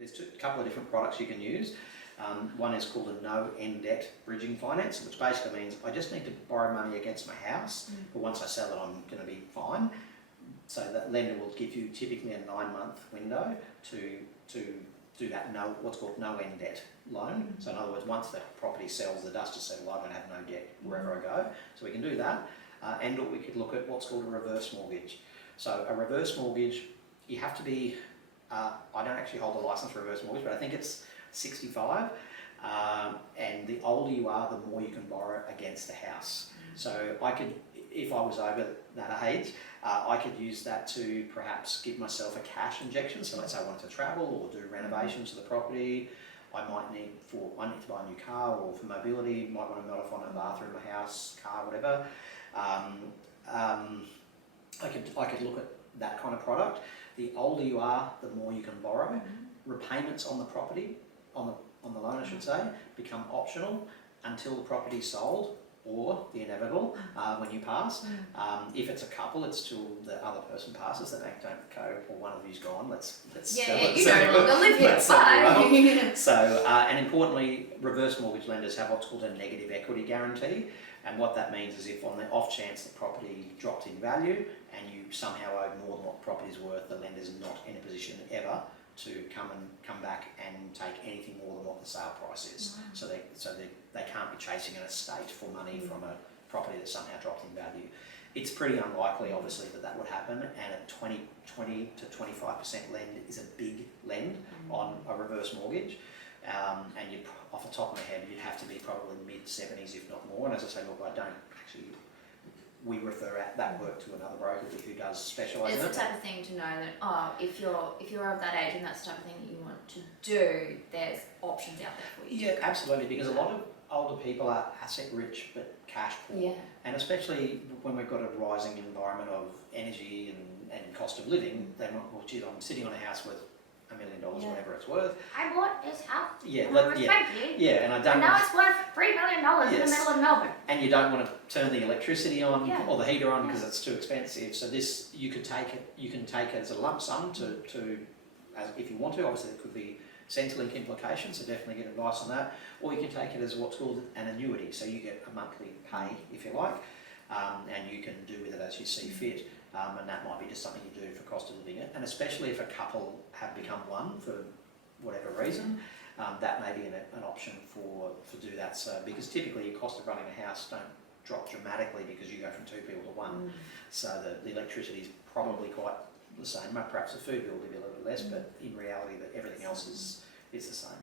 there's a couple of different products you can use. One is called a no end debt bridging finance, which basically means I just need to borrow money against my house, but once I sell it, I'm going to be fine. So that lender will give you typically a 9-month window to do that what's called no end debt loan. So in other words, once the property sells, the dust is settled, I'm going to have no debt wherever I go. So we can do that, and or we could look at what's called a reverse mortgage. So a reverse mortgage, you have to be. I don't actually hold a license for reverse mortgage, but I think it's 65, and the older you are, the more you can borrow against the house. So I could, if I was over that age, I could use that to perhaps give myself a cash injection. So let's say I wanted to travel or do renovations to the property. I need to buy a new car, or for mobility, might want to modify a bathroom, a house, car, whatever. I could look at that kind of product. The older you are, the more you can borrow. Repayments on the property, on the loan I should say, become optional until the property's sold, or the inevitable, when you pass. If it's a couple, it's till the other person passes. The bank don't go, well, one of you's gone, let's sell it. You don't longer live here, bye. So, and importantly, reverse mortgage lenders have what's called a negative equity guarantee. And what that means is if on the off chance the property dropped in value and you somehow owe more than what the property's worth, the lender's not in a position ever to come back and take anything more than what the sale price is. So they can't be chasing an estate for money from a property that somehow dropped in value. It's pretty unlikely, obviously, that would happen, and a 20 to 25% lend is a big lend on a reverse mortgage. And you, off the top of my head, you'd have to be probably mid-70s, if not more. And as I say, look, I don't actually. We refer that work to another broker who does specialise in it. It's the type of thing to know that if you're of that age and that's the type of thing that you want to do, there's options out there for you. Yeah, absolutely. Because a lot of older people are asset rich but cash poor. Yeah. And especially when we've got a rising environment of energy and cost of living, they might, well, geez, I'm sitting on a house worth $1 million, whatever it's worth. I bought this house. Yeah, and and I don't. And now it's worth $3 million in the middle of Melbourne. And you don't want to turn the electricity on or the heater on because it's too expensive. So this, you can take it as a lump sum as if you want to. Obviously, there could be Centrelink implications, so definitely get advice on that. Or you can take it as what's called an annuity. So you get a monthly pay, if you like, and you can do with it as you see fit. And that might be just something you do for cost of living. And especially if a couple have become one for whatever reason, that may be an option to do that. So because typically your cost of running a house don't drop dramatically because you go from 2 people to 1. So the electricity is probably quite the same. Perhaps the food bill will be a little bit less, but in reality, everything else is the same.